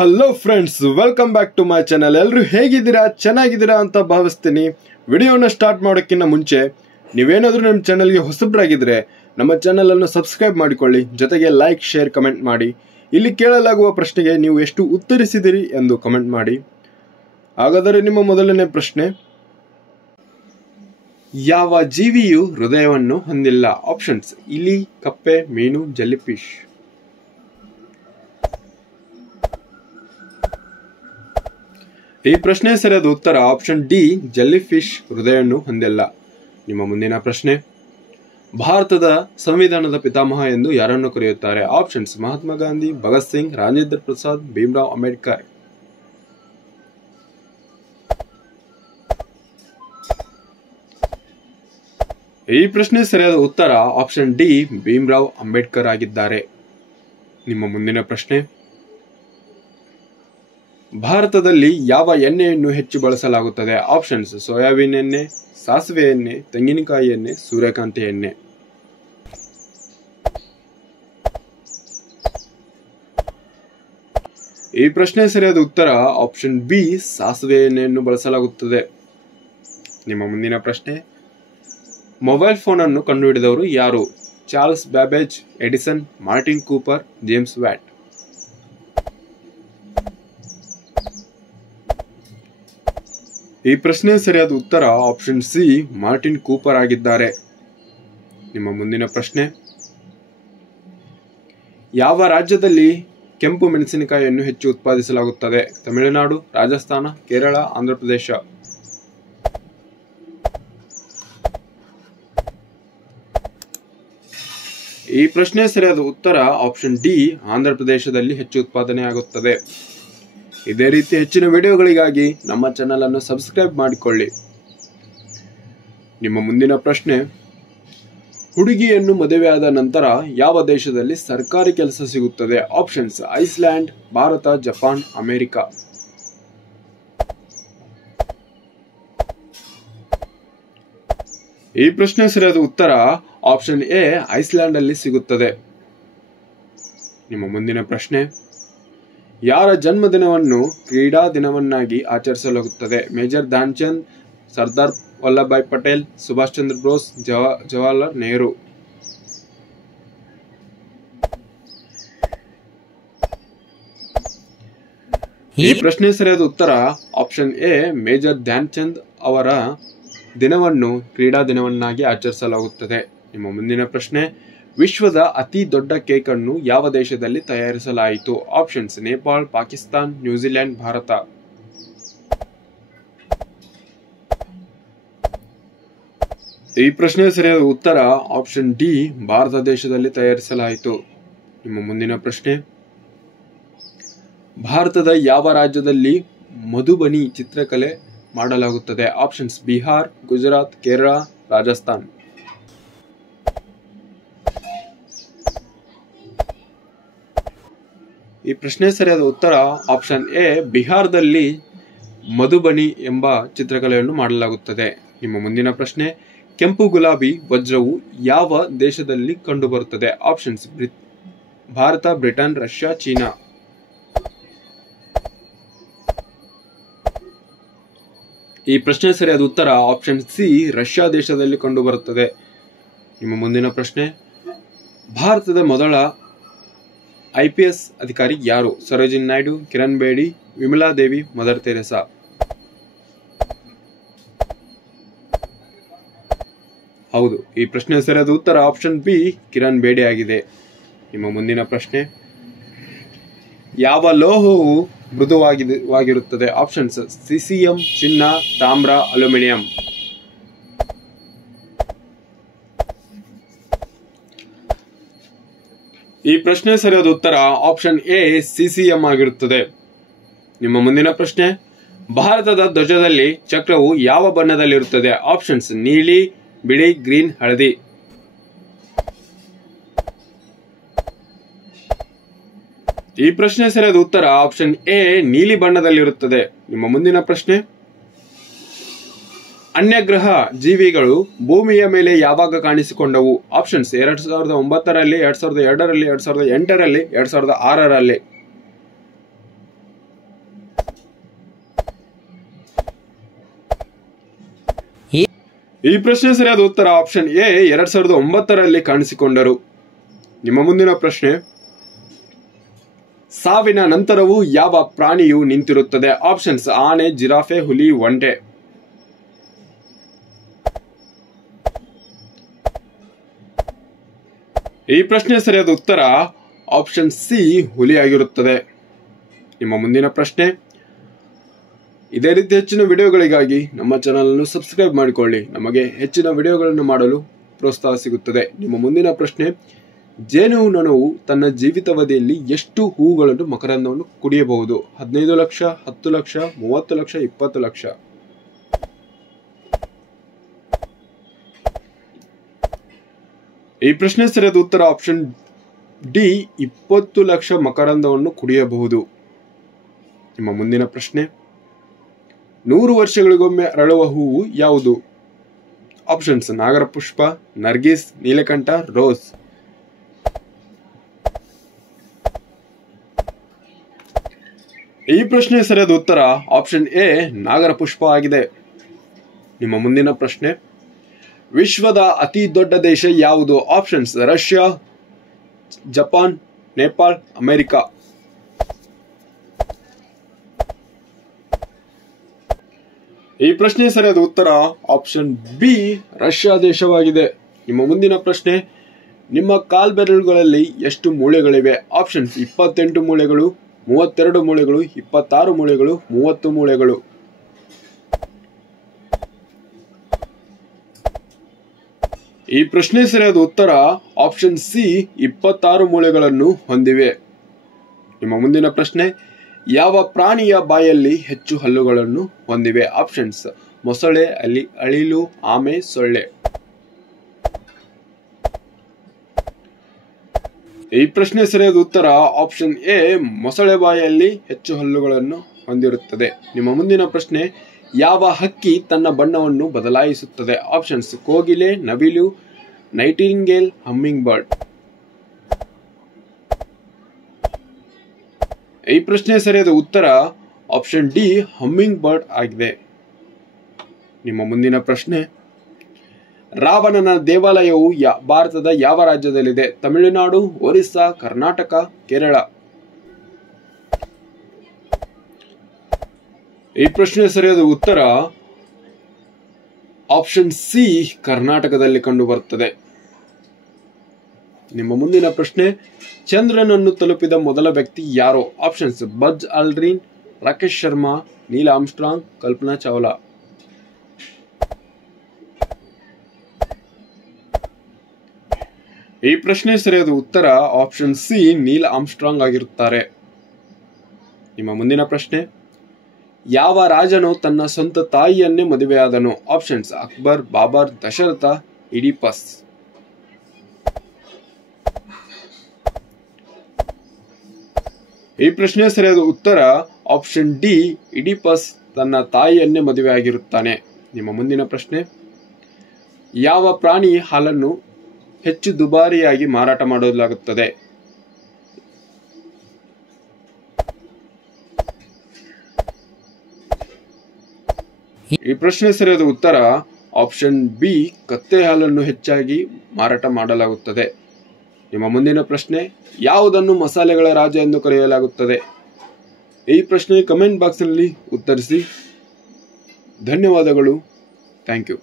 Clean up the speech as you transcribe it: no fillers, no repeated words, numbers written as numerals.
Hello friends, welcome back to my channel. ಎಲ್ಲರೂ ಹೇಗಿದ್ದೀರಾ? ಚೆನ್ನಾಗಿದ್ದೀರಾ ಅಂತ ಭಾವಿಸ್ತೀನಿ. ವಿಡಿಯೋನ ಸ್ಟಾರ್ಟ್ ಮಾಡೋಕ್ಕಿಂತ ಮುಂಚೆ ನೀವೇನಾದರೂ ನಮ್ಮ ಚಾನಲ್ಗೆ ಹೊಸಬ್ರಾಗಿದ್ದರೆ ನಮ್ಮ ಚಾನಲನ್ನು ಸಬ್ಸ್ಕ್ರೈಬ್ ಮಾಡಿಕೊಳ್ಳಿ, ಜೊತೆಗೆ ಲೈಕ್, ಶೇರ್, ಕಮೆಂಟ್ ಮಾಡಿ. ಇಲ್ಲಿ ಕೇಳಲಾಗುವ ಪ್ರಶ್ನೆಗೆ ನೀವು ಎಷ್ಟು ಉತ್ತರಿಸಿದಿರಿ ಎಂದು ಕಮೆಂಟ್ ಮಾಡಿ. ಹಾಗಾದರೆ ನಿಮ್ಮ ಮೊದಲನೇ ಪ್ರಶ್ನೆ, ಯಾವ ಜೀವಿಯು ಹೃದಯವನ್ನು ಹೊಂದಿಲ್ಲ? ಆಪ್ಷನ್ಸ್: ಇಲಿ, ಕಪ್ಪೆ, ಮೀನು, ಜೆಲ್ಲಿಫಿಶ್. ಈ ಪ್ರಶ್ನೆ ಸರಿಯಾದ ಉತ್ತರ ಆಪ್ಷನ್ ಡಿ, ಜೆಲ್ಲಿಫಿಶ್ ಹೃದಯವನ್ನು ಹೊಂದಿಲ್ಲ. ನಿಮ್ಮ ಮುಂದಿನ ಪ್ರಶ್ನೆ, ಭಾರತದ ಸಂವಿಧಾನದ ಪಿತಾಮಹ ಎಂದು ಯಾರನ್ನು ಕರೆಯುತ್ತಾರೆ? ಆಪ್ಷನ್ಸ್: ಮಹಾತ್ಮ ಗಾಂಧಿ, ಭಗತ್ ಸಿಂಗ್, ರಾಜೇಂದ್ರ ಪ್ರಸಾದ್, ಭೀಮರಾವ್ ಅಂಬೇಡ್ಕರ್. ಈ ಪ್ರಶ್ನೆ ಸರಿಯಾದ ಉತ್ತರ ಆಪ್ಷನ್ ಡಿ, ಭೀಮರಾವ್ ಅಂಬೇಡ್ಕರ್ ಆಗಿದ್ದಾರೆ. ನಿಮ್ಮ ಮುಂದಿನ ಪ್ರಶ್ನೆ, ಭಾರತದಲ್ಲಿ ಯಾವ ಎಣ್ಣೆಯನ್ನು ಹೆಚ್ಚು ಬಳಸಲಾಗುತ್ತದೆ? ಆಪ್ಷನ್ಸ್: ಸೋಯಾಬೀನ್ ಎಣ್ಣೆ, ಸಾಸಿವೆ ಎಣ್ಣೆ, ತೆಂಗಿನಕಾಯಿ ಎಣ್ಣೆ, ಸೂರ್ಯಕಾಂತಿ ಎಣ್ಣೆ. ಈ ಪ್ರಶ್ನೆ ಸರಿಯಾದ ಉತ್ತರ ಆಪ್ಷನ್ ಬಿ, ಸಾಸಿವೆ ಎಣ್ಣೆಯನ್ನು ಬಳಸಲಾಗುತ್ತದೆ. ನಿಮ್ಮ ಮುಂದಿನ ಪ್ರಶ್ನೆ, ಮೊಬೈಲ್ ಫೋನ್ ಅನ್ನು ಕಂಡುಹಿಡಿದವರು ಯಾರು? Charles Babbage, Edison, Martin Cooper, James watt. ಈ ಪ್ರಶ್ನೆ ಸರಿಯಾದ ಉತ್ತರ ಆಪ್ಷನ್ ಸಿ, ಮಾರ್ಟಿನ್ ಕೂಪರ್ ಆಗಿದ್ದಾರೆ. ನಿಮ್ಮ ಮುಂದಿನ ಪ್ರಶ್ನೆ, ಯಾವ ರಾಜ್ಯದಲ್ಲಿ ಕೆಂಪು ಮೆಣಸಿನಕಾಯಿಯನ್ನು ಹೆಚ್ಚು ಉತ್ಪಾದಿಸಲಾಗುತ್ತದೆ? ತಮಿಳುನಾಡು, ರಾಜಸ್ಥಾನ, ಕೇರಳ, ಆಂಧ್ರಪ್ರದೇಶ. ಈ ಪ್ರಶ್ನೆ ಸರಿಯಾದ ಉತ್ತರ ಆಪ್ಷನ್ ಡಿ, ಆಂಧ್ರಪ್ರದೇಶದಲ್ಲಿ ಹೆಚ್ಚು ಉತ್ಪಾದನೆಯಾಗುತ್ತದೆ. ಇದೇ ರೀತಿ ಹೆಚ್ಚಿನ ವಿಡಿಯೋಗಳಿಗಾಗಿ ನಮ್ಮ ಚಾನಲ್ ಅನ್ನು ಸಬ್ಸ್ಕ್ರೈಬ್ ಮಾಡಿಕೊಳ್ಳಿ. ನಿಮ್ಮ ಮುಂದಿನ ಪ್ರಶ್ನೆ, ಹುಡುಗಿಯನ್ನು ಮದುವೆಯಾದ ನಂತರ ಯಾವ ದೇಶದಲ್ಲಿ ಸರ್ಕಾರಿ ಕೆಲಸ ಸಿಗುತ್ತದೆ? Options: Iceland, Bharat, Japan, America. ಈ ಪ್ರಶ್ನೆ ಸರಿಯಾದ ಉತ್ತರ ಆಪ್ಷನ್ ಎ, ಐಸ್ಲ್ಯಾಂಡ್ ಅಲ್ಲಿ ಸಿಗುತ್ತದೆ. ನಿಮ್ಮ ಮುಂದಿನ ಪ್ರಶ್ನೆ, ಯಾರ ಜನ್ಮದಿನವನ್ನು ಕ್ರೀಡಾ ದಿನವನ್ನಾಗಿ ಆಚರಿಸಲಾಗುತ್ತದೆ? ಮೇಜರ್ ಧ್ಯಾನ್ ಚಂದ್, ಸರ್ದಾರ್ ವಲ್ಲಭಾಯ್ ಪಟೇಲ್, ಸುಭಾಷ್ ಚಂದ್ರ ಬೋಸ್, ಜವಾಹರ್ಲಾಲ್ ನೆಹರು. ಈ ಪ್ರಶ್ನೆ ಸರಿಯಾದ ಉತ್ತರ option A, major Dhyan Chand ಅವರ ದಿನವನ್ನು ಕ್ರೀಡಾ ದಿನವನ್ನಾಗಿ ಆಚರಿಸಲಾಗುತ್ತದೆ. ನಿಮ್ಮ ಮುಂದಿನ ಪ್ರಶ್ನೆ, ವಿಶ್ವದ ಅತಿ ದೊಡ್ಡ ಕೇಕ್ ಅನ್ನು ಯಾವ ದೇಶದಲ್ಲಿ ತಯಾರಿಸಲಾಯಿತು? Options: Nepal, Pakistan, New Zealand, Bharat. ಈ ಪ್ರಶ್ನೆ ಸರಿಯಾದ ಉತ್ತರ ಆಪ್ಷನ್ ಡಿ, ಭಾರತ ದೇಶದಲ್ಲಿ ತಯಾರಿಸಲಾಯಿತು. ನಿಮ್ಮ ಮುಂದಿನ ಪ್ರಶ್ನೆ, ಭಾರತದ ಯಾವ ರಾಜ್ಯದಲ್ಲಿ ಮಧುಬನಿ ಚಿತ್ರಕಲೆ ಮಾಡಲಾಗುತ್ತದೆ? ಆಪ್ಷನ್ಸ್: ಬಿಹಾರ್, ಗುಜರಾತ್, ಕೇರಳ, ರಾಜಸ್ಥಾನ್. ಈ ಪ್ರಶ್ನೆ ಸರಿಯಾದ ಉತ್ತರ ಆಪ್ಷನ್ ಎ, ಬಿಹಾರದಲ್ಲಿ ಮಧುಬನಿ ಎಂಬ ಚಿತ್ರಕಲೆಯನ್ನು ಮಾಡಲಾಗುತ್ತದೆ. ನಿಮ್ಮ ಮುಂದಿನ ಪ್ರಶ್ನೆ, ಕೆಂಪು ಗುಲಾಬಿ ವಜ್ರವು ಯಾವ ದೇಶದಲ್ಲಿ ಕಂಡುಬರುತ್ತದೆ? Options: Bharat, Britain, Russia, China. ಈ ಪ್ರಶ್ನೆ ಸರಿಯಾದ ಉತ್ತರ ಆಪ್ಷನ್ ಸಿ, ರಷ್ಯಾ ದೇಶದಲ್ಲಿ ಕಂಡುಬರುತ್ತದೆ. ನಿಮ್ಮ ಮುಂದಿನ ಪ್ರಶ್ನೆ, ಭಾರತದ ಮೊದಲ IPS ಅಧಿಕಾರಿ ಯಾರು? ಸರೋಜಿನಿ ನಾಯ್ಡು, ಕಿರಣ್ ಬೇಡಿ, ವಿಮಲಾ ದೇವಿ, ಮದರ್ ತೆರೇಸಾ. ಹೌದು, ಈ ಪ್ರಶ್ನೆ ಸರಿಯಾದ ಉತ್ತರ ಆಪ್ಷನ್ ಬಿ, ಕಿರಣ್ ಬೇಡಿ ಆಗಿದೆ. ನಿಮ್ಮ ಮುಂದಿನ ಪ್ರಶ್ನೆ, ಯಾವ ಲೋಹವು ಮೃದುವಾಗಿರುತ್ತದೆ? ಆಪ್ಷನ್ಸ್: ಸಿಸಿಎಂ, ಚಿನ್ನ, ತಾಮ್ರ, ಅಲ್ಯೂಮಿನಿಯಂ. ಈ ಪ್ರಶ್ನೆ ಸರಿಯಾದ ಉತ್ತರ ಆಪ್ಷನ್ ಎ, ಸಿಸಿಎಂ ಆಗಿರುತ್ತದೆ. ನಿಮ್ಮ ಮುಂದಿನ ಪ್ರಶ್ನೆ, ಭಾರತದ ಧ್ವಜದಲ್ಲಿ ಚಕ್ರವು ಯಾವ ಬಣ್ಣದಲ್ಲಿರುತ್ತದೆ? ಆಪ್ಷನ್ಸ್: ನೀಲಿ, ಬಿಳಿ, ಗ್ರೀನ್, ಹಳದಿ. ಈ ಪ್ರಶ್ನೆ ಸರಿಯಾದ ಉತ್ತರ ಆಪ್ಷನ್ ಎ, ನೀಲಿ ಬಣ್ಣದಲ್ಲಿರುತ್ತದೆ. ನಿಮ್ಮ ಮುಂದಿನ ಪ್ರಶ್ನೆ, ಅನ್ಯಗ್ರಹ ಜೀವಿಗಳು ಭೂಮಿಯ ಮೇಲೆ ಯಾವಾಗ ಕಾಣಿಸಿಕೊಂಡವು? ಆಪ್ಷನ್ಸ್: 2009ರಲ್ಲಿ, 2002ರಲ್ಲಿ, 2008ರಲ್ಲಿ, 2006ರಲ್ಲಿ. ಈ ಪ್ರಶ್ನೆ ಸರಿಯಾದ ಉತ್ತರ ಆಪ್ಷನ್ ಎ 2009ರಲ್ಲಿ ಕಾಣಿಸಿಕೊಂಡರು. ನಿಮ್ಮ ಮುಂದಿನ ಪ್ರಶ್ನೆ, ಸಾವಿನ ನಂತರವೂ ಯಾವ ಪ್ರಾಣಿಯು ನಿಂತಿರುತ್ತದೆ? ಆಪ್ಷನ್ಸ್ ಆನೆ, ಜಿರಾಫೆ, ಹುಲಿ, ಒಂಟೆ. ಈ ಪ್ರಶ್ನೆ ಸರಿಯಾದ ಉತ್ತರ ಆಪ್ಷನ್ ಸಿ ಹುಲಿ ಆಗಿರುತ್ತದೆ. ನಿಮ್ಮ ಮುಂದಿನ ಪ್ರಶ್ನೆ, ಇದೇ ರೀತಿ ಹೆಚ್ಚಿನ ವಿಡಿಯೋಗಳಿಗಾಗಿ ನಮ್ಮ ಚಾನಲ್ ಅನ್ನು ಸಬ್ಸ್ಕ್ರೈಬ್ ಮಾಡಿಕೊಳ್ಳಿ. ನಮಗೆ ಹೆಚ್ಚಿನ ವಿಡಿಯೋಗಳನ್ನು ಮಾಡಲು ಪ್ರೋತ್ಸಾಹ ಸಿಗುತ್ತದೆ. ನಿಮ್ಮ ಮುಂದಿನ ಪ್ರಶ್ನೆ, ಜೇನುನೊಣವು ತನ್ನ ಜೀವಿತಾವಧಿಯಲ್ಲಿ ಎಷ್ಟು ಹೂಗಳನ್ನು ಮಕರಂದವನ್ನು ಕುಡಿಯಬಹುದು? 15 ಲಕ್ಷ, 10 ಲಕ್ಷ, 30 ಲಕ್ಷ, 20 ಲಕ್ಷ. ಈ ಪ್ರಶ್ನೆ ಸರಿಯಾದ ಉತ್ತರ ಆಪ್ಷನ್ ಡಿ 20 ಲಕ್ಷ ಮಕರಂದವನ್ನು ಕುಡಿಯಬಹುದು. ನಿಮ್ಮ ಮುಂದಿನ ಪ್ರಶ್ನೆ, 100 ವರ್ಷಗಳಿಗೊಮ್ಮೆ ಅರಳುವ ಹೂವು ಯಾವುದು? ಆಪ್ಷನ್ಸ್ ನಾಗರ ಪುಷ್ಪ, ನರ್ಗಿಸ್, ನೀಲಕಂಠ, ರೋಸ್. ಈ ಪ್ರಶ್ನೆ ಸರಿಯಾದ ಉತ್ತರ ಆಪ್ಷನ್ ಎ ನಾಗರ ಪುಷ್ಪ ಆಗಿದೆ. ನಿಮ್ಮ ಮುಂದಿನ ಪ್ರಶ್ನೆ, ವಿಶ್ವದ ಅತಿ ದೊಡ್ಡ ದೇಶ ಯಾವುದು? Options Russia, Japan, Nepal, America. ಈ ಪ್ರಶ್ನೆ ಸರಿಯಾದ ಉತ್ತರ ಆಪ್ಷನ್ ಬಿ ರಷ್ಯಾ ದೇಶವಾಗಿದೆ. ನಿಮ್ಮ ಮುಂದಿನ ಪ್ರಶ್ನೆ, ನಿಮ್ಮ ಕಾಲ್ಬೆರಳುಗಳಲ್ಲಿ ಎಷ್ಟು ಮೂಳೆಗಳಿವೆ? ಆಪ್ಷನ್ಸ್ 28 ಮೂಳೆಗಳು, 32 ಮೂಳೆಗಳು, 26 ಮೂಳೆಗಳು, 30 ಮೂಳೆಗಳು. ಈ ಪ್ರಶ್ನೆ ಸರಿಯಾದ ಉತ್ತರ ಆಪ್ಷನ್ ಸಿ 26 ಮೂಳೆಗಳನ್ನು ಹೊಂದಿವೆ. ನಿಮ್ಮ ಮುಂದಿನ ಪ್ರಶ್ನೆ, ಯಾವ ಪ್ರಾಣಿಯ ಬಾಯಲ್ಲಿ ಹೆಚ್ಚು ಹಲ್ಲುಗಳನ್ನು ಹೊಂದಿವೆ? ಆಪ್ಷನ್ಸ್ ಮೊಸಳೆ, ಅಳಿಲು, ಆಮೆ, ಸೊಳ್ಳೆ. ಈ ಪ್ರಶ್ನೆ ಸರಿಯಾದ ಉತ್ತರ ಆಪ್ಷನ್ ಎ ಮೊಸಳೆ ಬಾಯಲ್ಲಿ ಹೆಚ್ಚು ಹಲ್ಲುಗಳನ್ನು ಹೊಂದಿರುತ್ತದೆ. ನಿಮ್ಮ ಮುಂದಿನ ಪ್ರಶ್ನೆ, ಯಾವ ಹಕ್ಕಿ ತನ್ನ ಬಣ್ಣವನ್ನು ಬದಲಾಯಿಸುತ್ತದೆ? ಆಪ್ಷನ್ಸ್ ಕೋಗಿಲೆ, ನವಿಲು, ನೈಟಿಂಗೇಲ್, ಹಮ್ಮಿಂಗ್ ಬರ್ಡ್. ಈ ಪ್ರಶ್ನೆ ಸರಿಯಾದ ಉತ್ತರ ಆಪ್ಷನ್ ಡಿ ಹಮ್ಮಿಂಗ್ ಬರ್ಡ್ ಆಗಿದೆ. ನಿಮ್ಮ ಮುಂದಿನ ಪ್ರಶ್ನೆ, ರಾವಣನ ದೇವಾಲಯವು ಭಾರತದ ಯಾವ ರಾಜ್ಯದಲ್ಲಿದೆ? ತಮಿಳುನಾಡು, ಒರಿಸ್ಸಾ, ಕರ್ನಾಟಕ, ಕೇರಳ. ಈ ಪ್ರಶ್ನೆ ಸರಿಯಾದ ಉತ್ತರ ಆಪ್ಷನ್ ಸಿ ಕರ್ನಾಟಕದಲ್ಲಿ ಕಂಡು ಬರುತ್ತದೆ. ನಿಮ್ಮ ಮುಂದಿನ ಪ್ರಶ್ನೆ, ಚಂದ್ರನನ್ನು ತಲುಪಿದ ಮೊದಲ ವ್ಯಕ್ತಿ ಯಾರು? Options Buzz Aldrin, Rakesh Sharma, Neil Armstrong, Kalpana Chawla. ಈ ಪ್ರಶ್ನೆ ಸರಿಯಾದ ಉತ್ತರ ಆಪ್ಷನ್ ಸಿ ನೀಲ್ ಆರ್ಮ್ಸ್ಟ್ರಾಂಗ್ ಆಗಿರುತ್ತಾರೆ. ನಿಮ್ಮ ಮುಂದಿನ ಪ್ರಶ್ನೆ, ಯಾವ ರಾಜನು ತನ್ನ ಸ್ವಂತ ತಾಯಿಯನ್ನೇ ಮದುವೆಯಾದನು? Options Akbar, Babar, Dasharatha, Oedipus. ಈ ಪ್ರಶ್ನೆ ಸರಿಯಾದ ಉತ್ತರ ಆಪ್ಷನ್ ಡಿ ಇಡಿಪಸ್ ತನ್ನ ತಾಯಿಯನ್ನೇ ಮದುವೆಯಾಗಿರುತ್ತಾನೆ. ನಿಮ್ಮ ಮುಂದಿನ ಪ್ರಶ್ನೆ, ಯಾವ ಪ್ರಾಣಿ ಹಾಲನ್ನು ಹೆಚ್ಚು ದುಬಾರಿಯಾಗಿ ಮಾರಾಟ ಮಾಡಲಾಗುತ್ತದೆ? ಈ ಪ್ರಶ್ನೆ ಸರಿಯಾದ ಉತ್ತರ ಆಪ್ಷನ್ ಬಿ ಕತ್ತೆ ಹಾಲನ್ನು ಹೆಚ್ಚಾಗಿ ಮಾರಾಟ ಮಾಡಲಾಗುತ್ತದೆ. ನಿಮ್ಮ ಮುಂದಿನ ಪ್ರಶ್ನೆ, ಯಾವುದನ್ನು ಮಸಾಲೆಗಳ ರಾಜ ಎಂದು ಕರೆಯಲಾಗುತ್ತದೆ? ಈ ಪ್ರಶ್ನೆ ಕಮೆಂಟ್ ಬಾಕ್ಸ್ ನಲ್ಲಿ ಉತ್ತರಿಸಿ. ಧನ್ಯವಾದಗಳು. Thank you.